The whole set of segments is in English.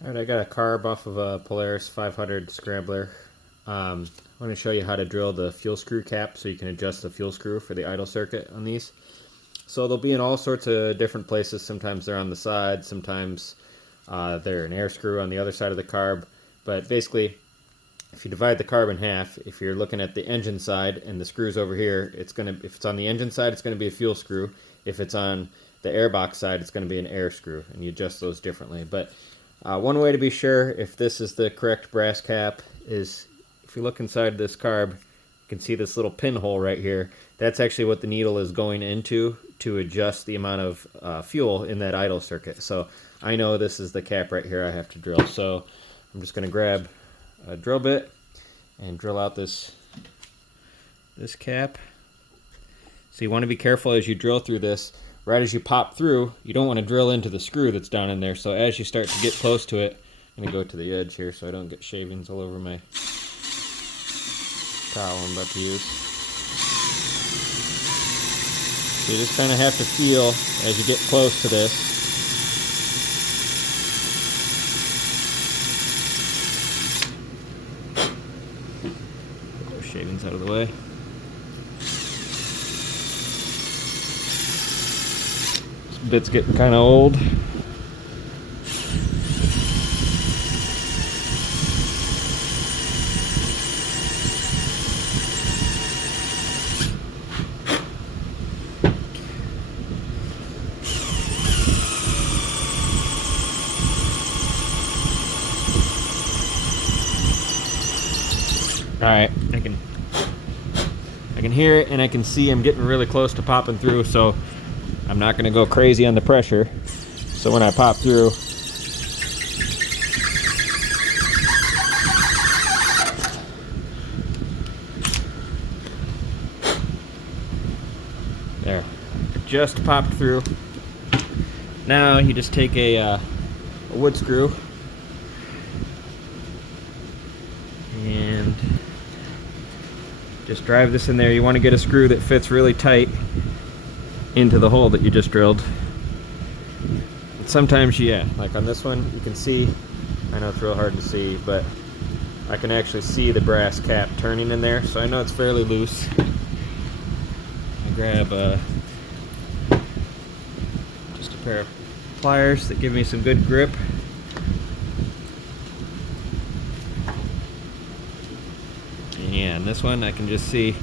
Alright, I got a carb off of a Polaris 500 Scrambler. I'm going to show you how to drill the fuel screw cap so you can adjust the fuel screw for the idle circuit on these. So they'll be in all sorts of different places. Sometimes they're on the side, sometimes they're an air screw on the other side of the carb. But basically, if you divide the carb in half, if you're looking at the engine side and the screw's over here, if it's on the engine side, it's going to be a fuel screw. If it's on the airbox side, it's going to be an air screw, and you adjust those differently. But one way to be sure if this is the correct brass cap is if you look inside this carb, you can see this little pinhole right here. That's actually what the needle is going into to adjust the amount of fuel in that idle circuit. So I know this is the cap right here I have to drill. So I'm just going to grab a drill bit and drill out this cap. So you want to be careful as you drill through this. Right as you pop through, you don't want to drill into the screw that's down in there. So as you start to get close to it, I'm going to go to the edge here so I don't get shavings all over my towel I'm about to use. So you just kind of have to feel as you get close to this. Get those shavings out of the way. Bit's getting kind of old. Alright, I can hear it and I can see I'm getting really close to popping through, so I'm not going to go crazy on the pressure. So when I pop through, there, just popped through. Now you just take a wood screw and just drive this in there. You want to get a screw that fits really tight into the hole that you just drilled. And sometimes, yeah, like on this one, you can see, I know it's real hard to see, but I can actually see the brass cap turning in there, so I know it's fairly loose. I grab just a pair of pliers that give me some good grip. And yeah, and this one I can just see,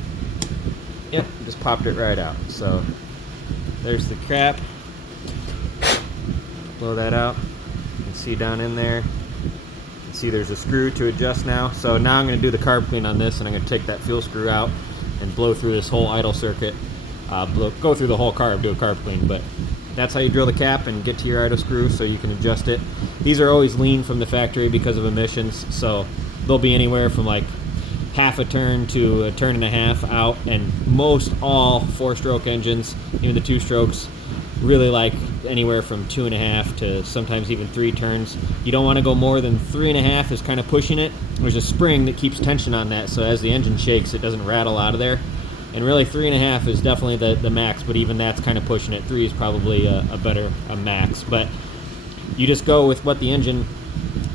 yep, just popped it right out. So there's the cap. Blow that out. You can see down in there. You can see there's a screw to adjust now. So now I'm going to do the carb clean on this, and I'm going to take that fuel screw out and blow through this whole idle circuit. Go through the whole carb, do a carb clean. But that's how you drill the cap and get to your idle screw so you can adjust it. These are always lean from the factory because of emissions, so they'll be anywhere from like half a turn to a turn and a half out, and most all 4-stroke engines, even the 2-strokes, really like anywhere from 2.5 to sometimes even 3 turns. You don't want to go more than 3.5 is kind of pushing it. There's a spring that keeps tension on that, so as the engine shakes it doesn't rattle out of there. And really 3.5 is definitely the max, but even that's kind of pushing it. 3 is probably a max, but you just go with what the engine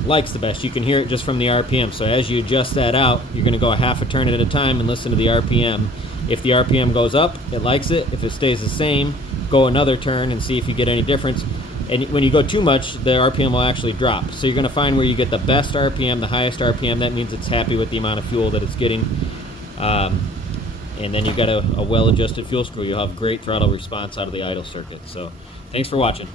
likes the best. You can hear it just from the RPM. So as you adjust that out, you're going to go a half a turn at a time and listen to the RPM. If the RPM goes up, it likes it. If it stays the same, go another turn and see if you get any difference. And when you go too much, the RPM will actually drop. So you're going to find where you get the best RPM, the highest RPM. That means it's happy with the amount of fuel that it's getting. And then you've got a well-adjusted fuel screw. You'll have great throttle response out of the idle circuit. So thanks for watching.